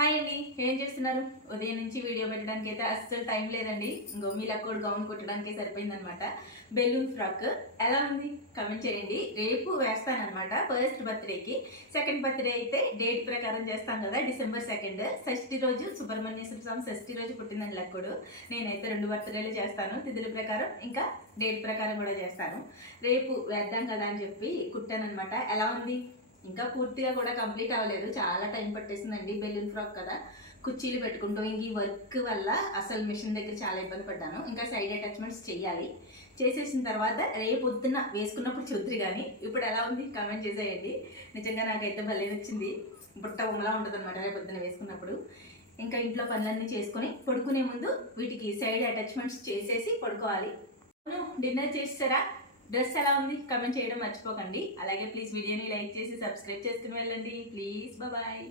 Hi అండి, ఏం చేస్తున్నారు? ఉదయం నుంచి వీడియో పెట్టడానికి అయితే అస్సలు టైం లేదండి. ఇంకో మీ లక్కోడు గౌన్ కుట్టడానికి సరిపోయిందనమాట. బెలూన్ ఫ్రాక్ ఎలా ఉంది కమెంట్ చేయండి. రేపు వేస్తానమాట ఫస్ట్ బర్త్డేకి. సెకండ్ బర్త్డే అయితే డేట్ ప్రకారం చేస్తాం కదా, December 2. షష్ఠి రోజు సుబ్రహ్మణ్యేశ్వర స్వామి షష్ఠి రోజు పుట్టిందండి లక్కోడు. నేనైతే 2 బర్త్డేలు చేస్తాను, తిథుల ప్రకారం ఇంకా డేట్ ప్రకారం కూడా చేస్తాను. రేపు వేద్దాం కదా అని చెప్పి కుట్టానమాట. ఎలా ఉంది? ఇంకా పూర్తిగా కూడా కంప్లీట్ అవ్వలేదు, చాలా టైం పట్టేసిందండి. బెలూన్ ఫ్రాక్ కదా, కుర్చీలు పెట్టుకుంటూ ఇంక ఈ వర్క్ వల్ల అసలు మిషన్ దగ్గర చాలా ఇబ్బంది పడ్డాను. ఇంకా సైడ్ అటాచ్మెంట్స్ చేయాలి. చేసేసిన తర్వాత రేపు పొద్దున్న వేసుకున్నప్పుడు చూద్దరు, కానీ ఇప్పుడు ఎలా ఉంది కామెంట్ చేసేయండి. నిజంగా నాకైతే భలే వచ్చింది. బుట్ట ఉమ్మలా ఉంటుంది అనమాట రేపు పొద్దున్న వేసుకున్నప్పుడు. ఇంకా ఇంట్లో పనులన్నీ చేసుకొని పడుకునే ముందు వీటికి సైడ్ అటాచ్మెంట్స్ చేసేసి పడుకోవాలి. డిన్నర్ చేస్తారా? డ్రెస్ ఎలా ఉంది కమెంట్ చేయడం మర్చిపోకండి. అలాగే ప్లీజ్ వీడియోని లైక్ చేసి సబ్స్క్రైబ్ చేసుకుని వెళ్ళండి ప్లీజ్. బాయ్.